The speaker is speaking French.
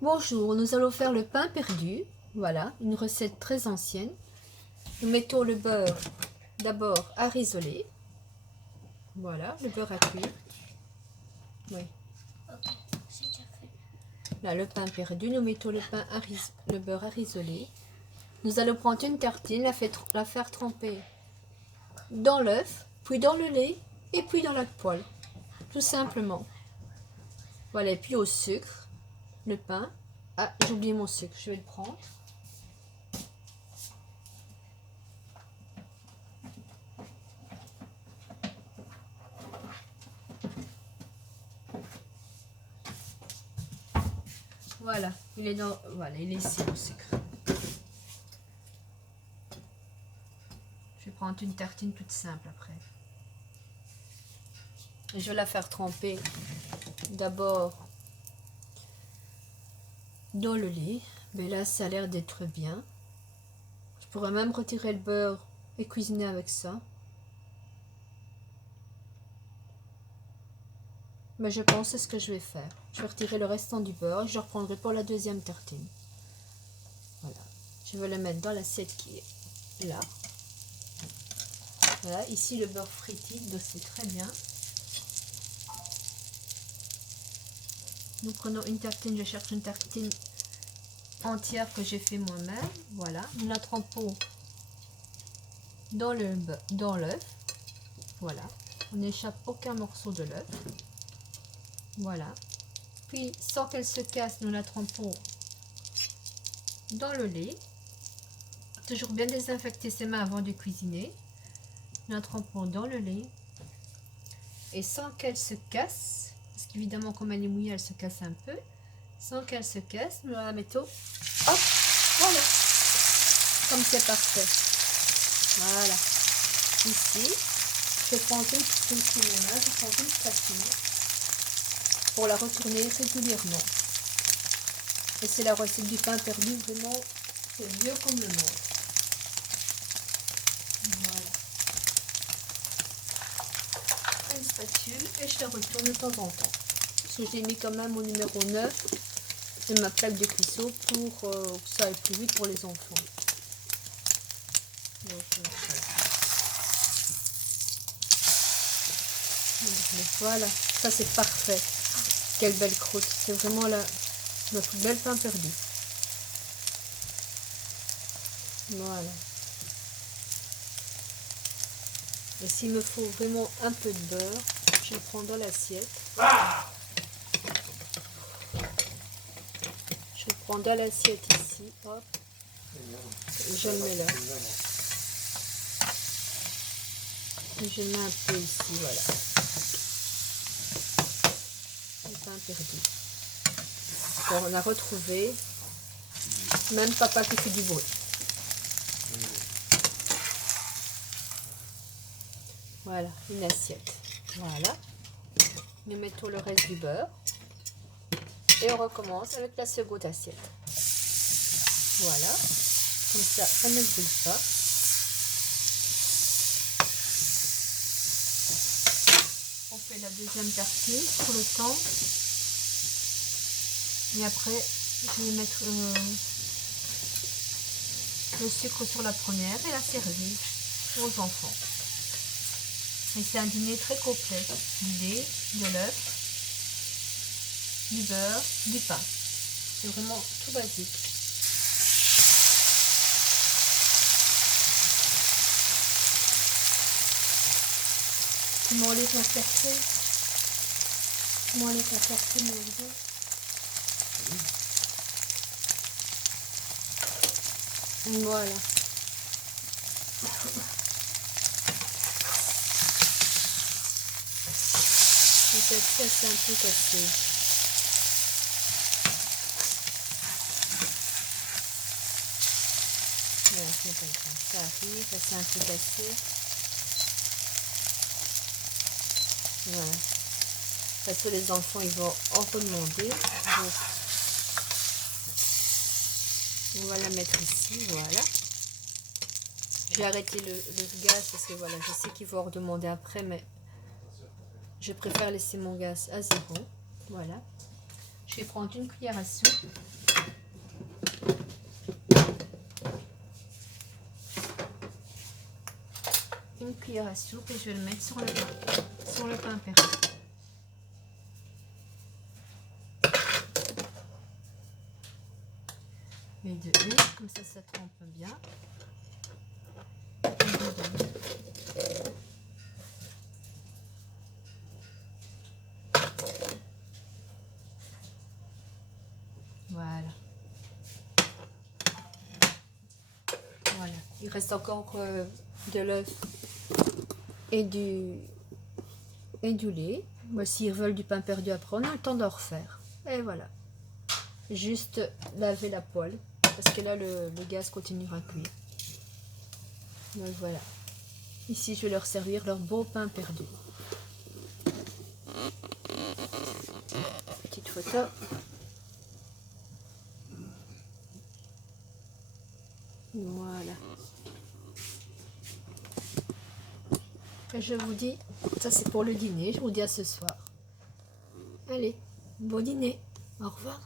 Bonjour, nous allons faire le pain perdu. Voilà, une recette très ancienne. Nous mettons le beurre d'abord à risoler. Voilà, le beurre à cuire. Oui. Là, le pain perdu, nous mettons le beurre à risoler. Nous allons prendre une tartine, la faire tremper dans l'œuf, puis dans le lait et puis dans la poêle. Tout simplement. Voilà, et puis au sucre, le pain. Ah, j'ai oublié mon sucre, je vais le prendre. Voilà, il est ici le sucre. Je vais prendre une tartine toute simple après. Et je vais la faire tremper d'abord dans le lait. Mais là, ça a l'air d'être bien. Je pourrais même retirer le beurre et cuisiner avec ça. Mais je pense que c'est ce que je vais faire. Je vais retirer le restant du beurre et je reprendrai pour la deuxième tartine. Voilà. Je vais le mettre dans l'assiette qui est là. Voilà. Ici, le beurre frétille, donc c'est très bien. Nous prenons une tartine. Je cherche une tartine entière que j'ai fait moi-même. Voilà. Nous la trempons dans l'œuf. Voilà. On n'échappe aucun morceau de l'œuf. Voilà. Puis, sans qu'elle se casse, nous la trempons dans le lait. Toujours bien désinfecter ses mains avant de cuisiner. Nous la trempons dans le lait. Et sans qu'elle se casse, parce qu'évidemment, comme elle est mouillée, elle se casse un peu. Sans qu'elle se casse, nous la mettons. Hop, voilà. Comme c'est parfait. Voilà. Ici, je prends une spatule pour la retourner régulièrement. Et c'est la recette du pain perdu, vraiment, c'est vieux comme le monde. Voilà. Une spatule et je la retourne de temps en temps. Parce que j'ai mis quand même au numéro 9 de ma plaque de cuisson pour que ça aille plus vite pour les enfants. Donc, voilà, ça c'est parfait. Quelle belle croûte, c'est vraiment notre bel pain perdu. Voilà. Et s'il me faut vraiment un peu de beurre, je le prends dans l'assiette. Je le prends dans l'assiette ici, hop. Et je le mets là. Et je le mets un peu ici, voilà. Le pain perdu. Alors, on a retrouvé même papa qui fait du bruit. Voilà, une assiette. Voilà. Nous mettons le reste du beurre. Et on recommence avec la seconde assiette. Voilà. Comme ça ne brûle pas. On fait la deuxième tartine pour le temps. Et après, je vais mettre le sucre sur la première et la servir aux enfants. Et c'est un dîner très complet. Du lait, de l'œuf, du beurre, du pain. C'est vraiment tout basique. Tu m'enlèves la clarté. Tu m'enlèves la clarté, mon Dieu. Voilà. Et cette pièce est un peu cassée. Voilà, c'est pas grave. Ça arrive, ça c'est un peu cassé. Voilà. Parce que les enfants, ils vont en redemander. Donc, on va la mettre ici, voilà. Je vais arrêter le gaz parce que voilà, je sais qu'ils vont en redemander après, mais je préfère laisser mon gaz à 0. Voilà. Je vais prendre une cuillère à soupe. Une cuillère à soupe et je vais le mettre sur le pain perdu. Et de une, comme ça trempe bien. Voilà. Voilà. Il reste encore de l'œuf et du lait. Moi, s'ils veulent du pain perdu après, on a le temps d'en refaire. Et voilà. Juste laver la poêle parce que là, le gaz continuera à cuire. Donc voilà. Ici, je vais leur servir leur beau pain perdu. Petite photo. Voilà. Et je vous dis, ça c'est pour le dîner, je vous dis à ce soir. Allez, bon dîner. Au revoir.